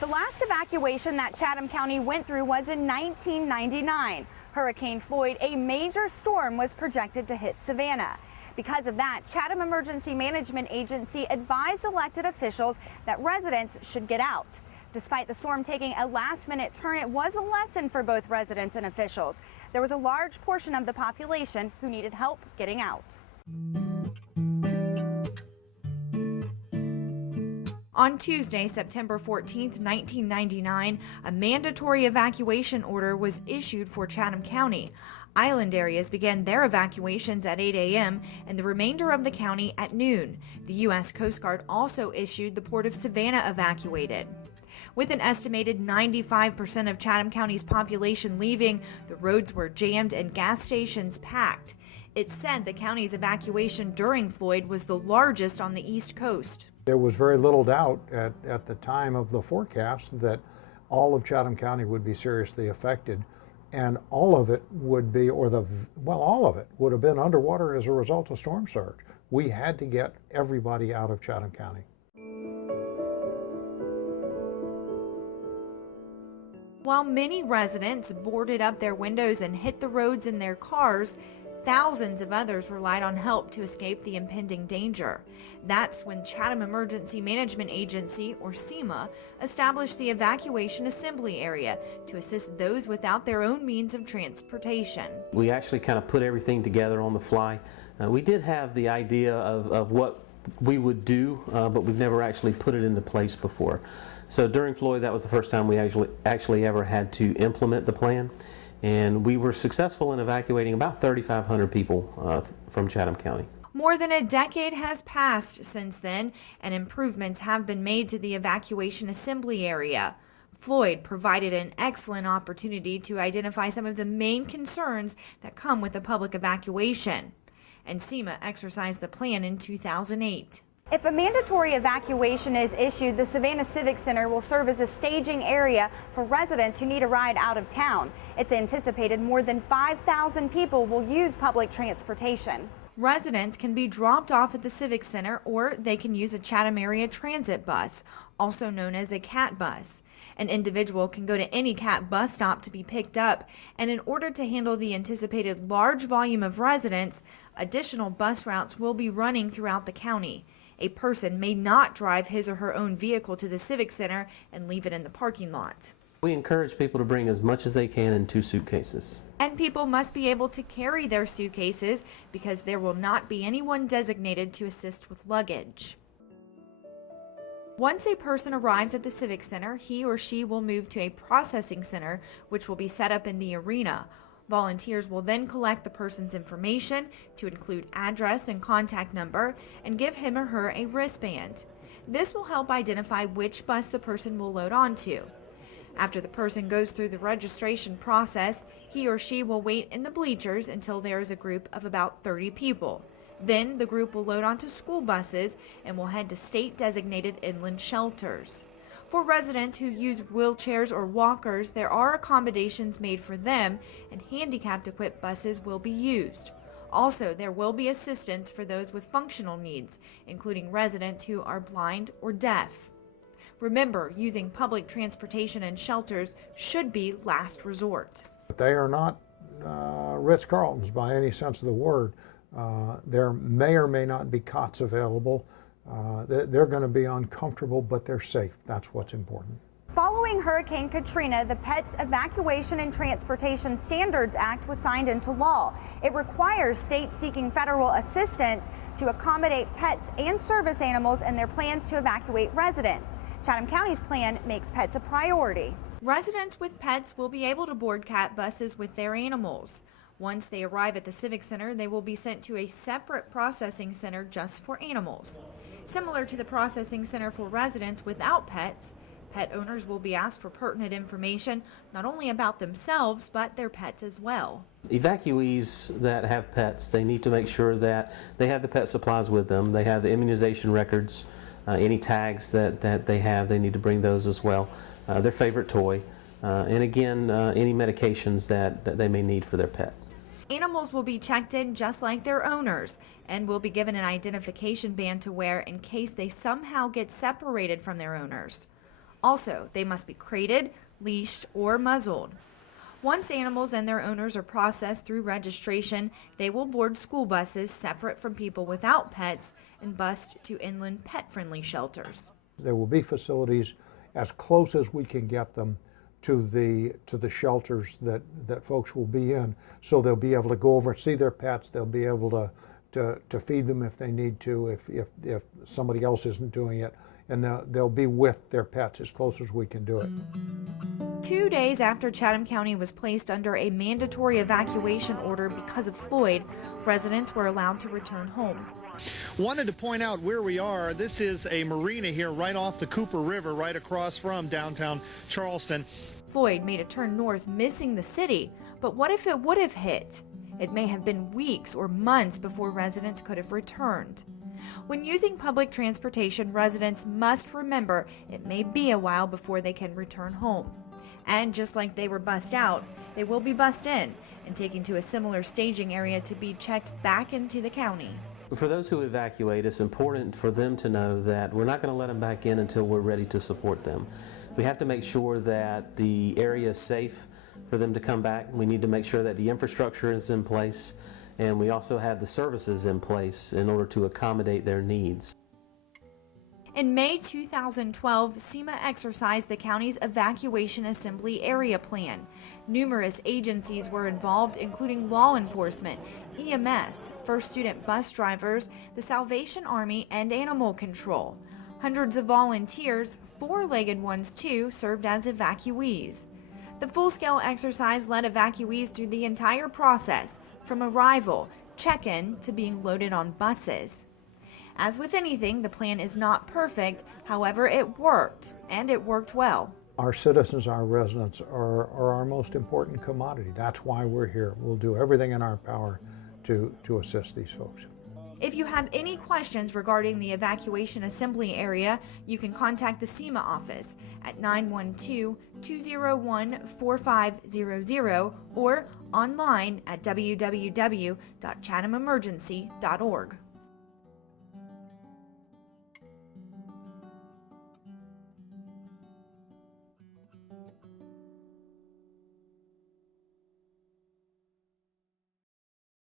The last evacuation that Chatham County went through was in 1999. Hurricane Floyd, a major storm, was projected to hit Savannah. Because of that, Chatham Emergency Management Agency advised elected officials that residents should get out. Despite the storm taking a last-minute turn, it was a lesson for both residents and officials. There was a large portion of the population who needed help getting out. On Tuesday, September 14, 1999, a mandatory evacuation order was issued for Chatham County. Island areas began their evacuations at 8 a.m. and the remainder of the county at noon. The U.S. Coast Guard also issued the Port of Savannah evacuated. With an estimated 95% of Chatham County's population leaving, the roads were jammed and gas stations packed. It's said the county's evacuation during Floyd was the largest on the East Coast. There was very little doubt at the time of the forecast that all of Chatham County would be seriously affected, and all of it would be, all of it would have been underwater as a result of storm surge. We had to get everybody out of Chatham County. While many residents boarded up their windows and hit the roads in their cars, thousands of others relied on help to escape the impending danger. That's when Chatham Emergency Management Agency, or CEMA, established the Evacuation Assembly Area to assist those without their own means of transportation. We actually kind of put everything together on the fly. We did have the idea of what we would do, but we've never actually put it into place before. So during Floyd, that was the first time we actually ever had to implement the plan. And we were successful in evacuating about 3,500 people from Chatham County. More than a decade has passed since then, and improvements have been made to the evacuation assembly area. Floyd provided an excellent opportunity to identify some of the main concerns that come with a public evacuation, and CEMA exercised the plan in 2008. If a mandatory evacuation is issued, the Savannah Civic Center will serve as a staging area for residents who need a ride out of town. It's anticipated more than 5,000 people will use public transportation. Residents can be dropped off at the Civic Center, or they can use a Chatham Area Transit bus, also known as a CAT bus. An individual can go to any CAT bus stop to be picked up, and in order to handle the anticipated large volume of residents, additional bus routes will be running throughout the county. A person may not drive his or her own vehicle to the Civic Center and leave it in the parking lot. We encourage people to bring as much as they can in 2 suitcases. And people must be able to carry their suitcases because there will not be anyone designated to assist with luggage. Once a person arrives at the Civic Center, he or she will move to a processing center, which will be set up in the arena. Volunteers will then collect the person's information, to include address and contact number, and give him or her a wristband. This will help identify which bus the person will load onto. After the person goes through the registration process, he or she will wait in the bleachers until there is a group of about 30 people. Then the group will load onto school buses and will head to state-designated inland shelters. For residents who use wheelchairs or walkers, there are accommodations made for them, and handicapped-equipped buses will be used. Also, there will be assistance for those with functional needs, including residents who are blind or deaf. Remember, using public transportation and shelters should be last resort. They are not Ritz-Carltons by any sense of the word. There may or may not be cots available. They're going to be uncomfortable, but they're safe. That's what's important. Following Hurricane Katrina, the Pets Evacuation and Transportation Standards Act was signed into law. It requires states seeking federal assistance to accommodate pets and service animals in their plans to evacuate residents. Chatham County's plan makes pets a priority. Residents with pets will be able to board CAT buses with their animals. Once they arrive at the Civic Center, they will be sent to a separate processing center just for animals. Similar to the processing center for residents without pets, pet owners will be asked for pertinent information not only about themselves, but their pets as well. Evacuees that have pets, they need to make sure that they have the pet supplies with them. They have the immunization records, any tags that they have, they need to bring those as well. Their favorite toy, and again, any medications that they may need for their pet. Animals will be checked in just like their owners and will be given an identification band to wear in case they somehow get separated from their owners. Also, they must be crated, leashed, or muzzled. Once animals and their owners are processed through registration, they will board school buses separate from people without pets and bused to inland pet-friendly shelters. There will be facilities as close as we can get them to the shelters that folks will be in, so they'll be able to go over and see their pets. They'll be able to feed them if they need to, if somebody else isn't doing it, and they'll be with their pets as close as we can do it. 2 days after Chatham County was placed under a mandatory evacuation order because of Floyd, residents were allowed to return home. Wanted to point out where we are. This is a marina here right off the Cooper River, right across from downtown Charleston. Floyd made a turn north, missing the city, but what if it would have hit? It may have been weeks or months before residents could have returned. When using public transportation, residents must remember it may be a while before they can return home. And just like they were bussed out, they will be bussed in and taken to a similar staging area to be checked back into the county. For those who evacuate, it's important for them to know that we're not going to let them back in until we're ready to support them. We have to make sure that the area is safe for them to come back. We need to make sure that the infrastructure is in place, and we also have the services in place in order to accommodate their needs. In May 2012, SEMA exercised the county's evacuation assembly area plan. Numerous agencies were involved, including law enforcement, EMS, First Student bus drivers, the Salvation Army, and Animal Control. Hundreds of volunteers, four-legged ones too, served as evacuees. The full-scale exercise led evacuees through the entire process, from arrival, check-in, to being loaded on buses. As with anything, the plan is not perfect. However, it worked, and it worked well. Our citizens, our residents are our most important commodity. That's why we're here. We'll do everything in our power to assist these folks. If you have any questions regarding the evacuation assembly area, you can contact the SEMA office at 912-201-4500 or online at www.chathamemergency.org.